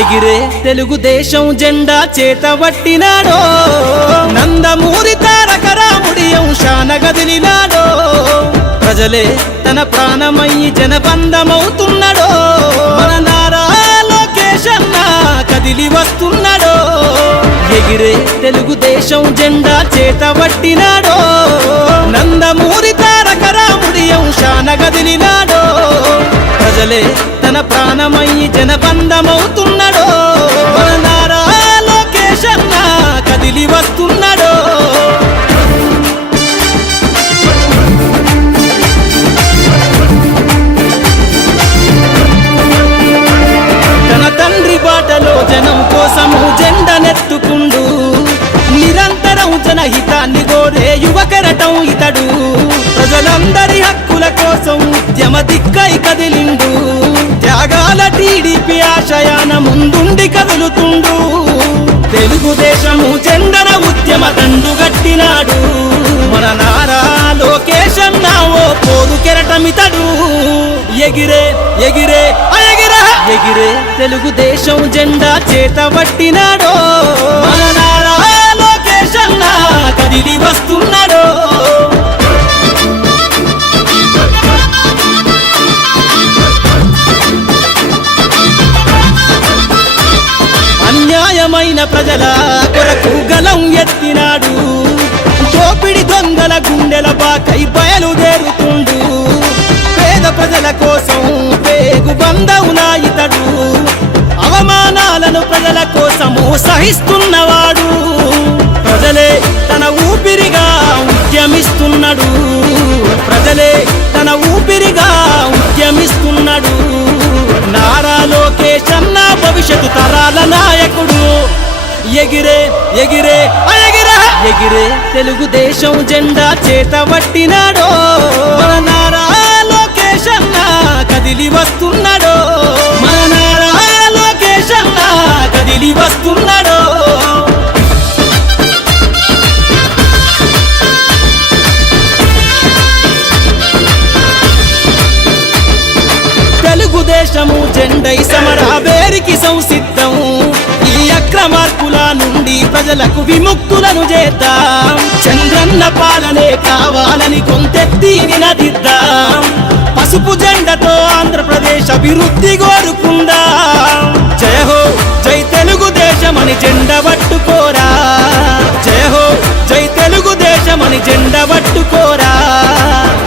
ఎగిరే తెలుగుదేశం జెండా చేతబట్టినాడో నందమూరి తారక రాముడి అంశాన గదిలినాడో ప్రజలే తన ప్రాణమయ్యి జనబంధమవుతున్నాడో మన నారా లోకేష్ అన్న కదిలి వస్తున్నాడో ఎగిరే తెలుగుదేశం జెండా చేతబట్టినాడో నందమూరి తారక రాముడి అంశాన గదిలినాడో ప్రజలే తన ప్రాణమయ్యి జనబంధమవుతున్నాడో మన నారా లోకేష్ అన్న కదిలి వస్తున్నాడో తన తండ్రి బాటలో జనం కోసము జెండనెత్తుకుండు నిరంతరం జనహితాన్ని కోరే యువకెరటం ఇతడు ప్రజలందరి హక్కుల కోసం ఉద్యమ దిక్కై కదిలిండు త్యాగాల టీడీపీ ఆశయాన ముందుండి కదులుతుండు తెలుగుదేశము జెండన ఉద్యమ దండుగట్టినాడు మన నారా లోకేష్ అన్న ఓ పోరు కెరటమితడు ఎగిరే ఎగిరే ఎగిరే తెలుగుదేశం జెండా చేతబట్టినాడో మన నారా లోకేష్ అన్న కదిలి వస్తున్నాడో అన్యాయమైన ప్రజల కొరకు గలం ఎత్తినాడు దోపిడి దొంగల గుండెల బాకై బయలుదేరుతుండు పేద ప్రజల కోసం పేగు బంధవునా ఇతడు అవమానాలను ప్రజల కోసము సహిస్తున్నవాడు ప్రజలే తన ఊపిరిగా ఉద్యమిస్తున్నాడు ప్రజలే తన ఊపిరిగా ఉద్యమిస్తున్నాడు నారా లోకేష్ అన్న భవిష్యత్తు తరాల నాయకుడు ఎగిరే ఎగిరే ఎగిరే తెలుగుదేశం జెండా చేతబట్టినాడో మన నారా లోకేష్ అన్న కదిలి వస్తున్నాడో మన నారా లోకేష్ అన్న కదిలి వస్తున్నాడో తెలుగుదేశము జెండై సమరాబేరికి సంసిద్ధం ఈ అక్రమార్కుల నుండి ప్రజలకు విముక్తులను చేద్దాం చంద్రన్న పాలనే కావాలని కొంతెత్తి నినదిద్దాం పసుపు జెండతో ఆంధ్రప్రదేశ్ అభివృద్ధి కోరుకుందాం జయ హో జై తెలుగుదేశం అని జెండ పట్టుకోరా జయ హో జై తెలుగుదేశం అని జెండ పట్టుకోరా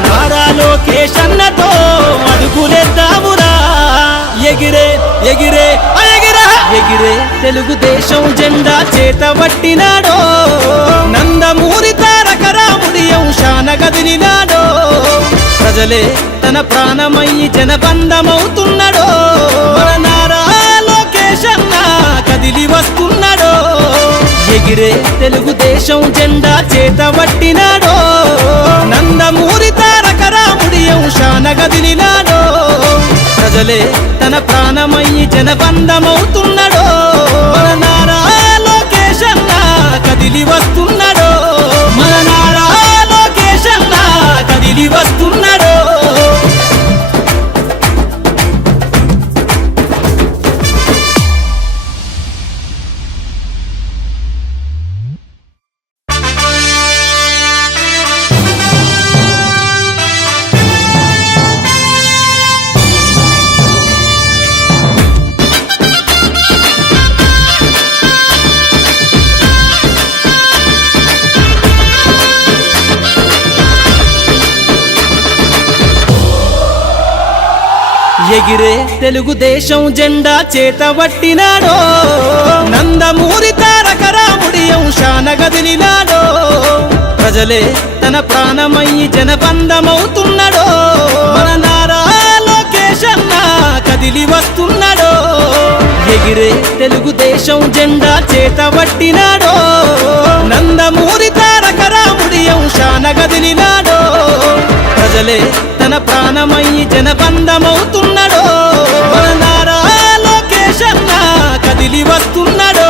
నారా లోకేష్ అన్నతో అడుగులేద్దామురా ఎగిరే ఎగిరే ఎగిరే తెలుగుదేశం జెండా చేతబట్టినాడో నందమూరి తారక రాముడి అంశాన గదిలినాడో ప్రజలే తన ప్రాణమయ్యి జనబంధమవుతున్నాడో మన నారా లోకేష్ అన్న కదిలి వస్తున్నాడో ఎగిరే తెలుగుదేశం జెండా చేతబట్టినాడో నందమూరి తారక రాముడి అంశాన గదిలినాడో ప్రజలే తన ప్రాణమయ్యి జనబంధమవుతున్నాడో మన నారా లోకేష్ అన్న కదిలి వస్తున్నాడో మన నారా లోకేష్ అన్న కదిలి వస్తున్నాడో ఎగిరే తెలుగుదేశం జెండా చేతబట్టినాడో నందమూరి తారక రాముడి అంశాన గదిలినాడో ప్రజలే తన ప్రాణమయ్యి జనబంధమవుతున్నాడో మన నారా లోకేష్ అన్న కదిలి వస్తున్నాడో ఎగిరే తెలుగుదేశం జెండా చేతబట్టినాడో నందమూరి తారక రాముడి అంశాన గదిలినాడో ప్రజలే తన ప్రాణమయ్యి జనబంధమవుతున్నాడో మన నారా లోకేష్ అన్న కదిలి వస్తున్నాడో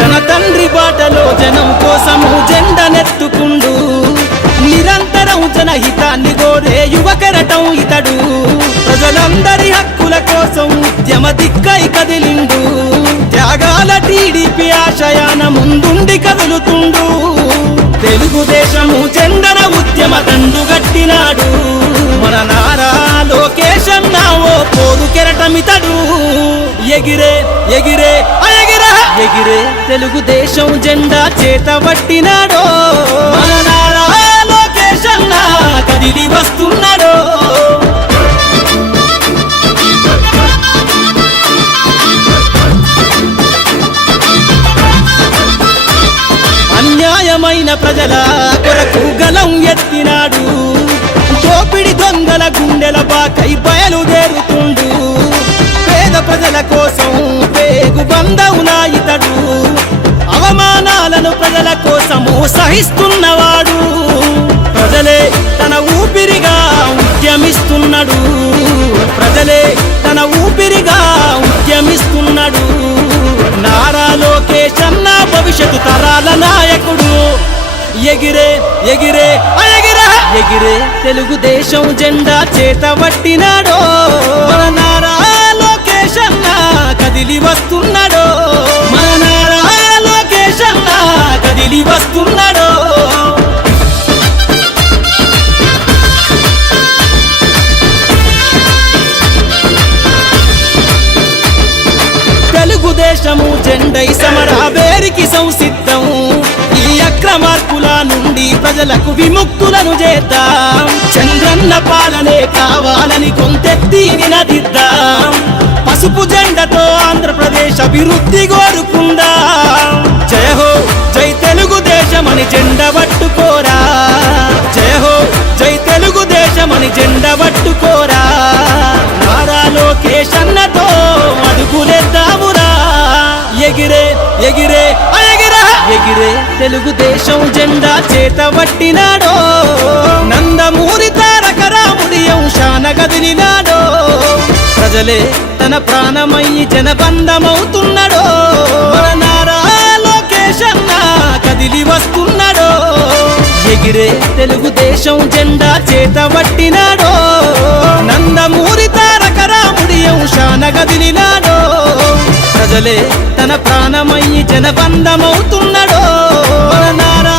తన తండ్రి బాటలో జనం కోసము జెండనెత్తుకుండు కోసం ఉద్యమ దిక్కై కదిలిండు త్యాగాల టీడీపీ ఆశయాన ముందుండి కదులుతుండు తెలుగుదేశము జెండన ఉద్యమ దండుగట్టినాడు మన నారా లోకేష్ అన్న ఓ పోరు కెరటమితడు ఎగిరే ఎగిరే ఎగిరే ఎగిరే తెలుగుదేశం జెండా చేతబట్టినాడో మన నారా లోకేష్ అన్న కదిలి వస్తున్నాడో అన్యాయమైన ప్రజల కొరకు గలం ఎత్తినాడు దోపిడి దొంగల గుండెల బాకై బయలుదేరుతుండు పేద ప్రజల కోసం పేగు బంధవునా ఇతడు అవమానాలను ప్రజల కోసము సహిస్తున్నవాడు ప్రజలే తన ఊపిరిగా ఉద్యమిస్తున్నాడు ప్రజలే తన ఊపిరిగా ఉద్యమిస్తున్నాడు నారా లోకేష్ అన్న భవిష్యత్తు తరాల నాయకుడు ఎగిరే ఎగిరే ఎగిరే ఎగిరే తెలుగుదేశం జెండా చేతబట్టినాడో మన నారా లోకేష్ అన్న కదిలి వస్తున్నాడో మన నారా లోకేష్ అన్న కదిలి వస్తున్నాడో తెలుగుదేశము జెండై సమరావేరికి సంసిద్ధం ఈ అక్రమార్కుల నుండి ప్రజలకు విముక్తులను చేద్దాం చంద్రన్న పాలనే కావాలని కొంతెత్తి నినదిద్దాం పసుపు జెండతో ఆంధ్రప్రదేశ్ అభివృద్ధి కోరుకుందాం జయ హో జై తెలుగుదేశమని జెండ పట్టుకోరా జయ హో జై తెలుగుదేశమని జెండ పట్టుకోరా నారా లోకేష్ అన్నతో అడుగులేద్దామురా ఎగిరే ఎగిరే ఎగిరే ఎగిరే తెలుగుదేశం జెండా చేతబట్టినాడో నందమూరి తారక రాముడి అంశాన గదిలినాడో ప్రజలే తన ప్రాణమయ్యి జనబంధమవుతున్నాడో మన నారా లోకేష్ అన్న కదిలి వస్తున్నాడో ఎగిరే తెలుగుదేశం జెండా చేతబట్టినాడో నందమూరి తారక రాముడి అంశాన గదిలినాడో ప్రజలే తన ప్రాణమయ్యి జనబంధమవుతున్నాడో మన నారా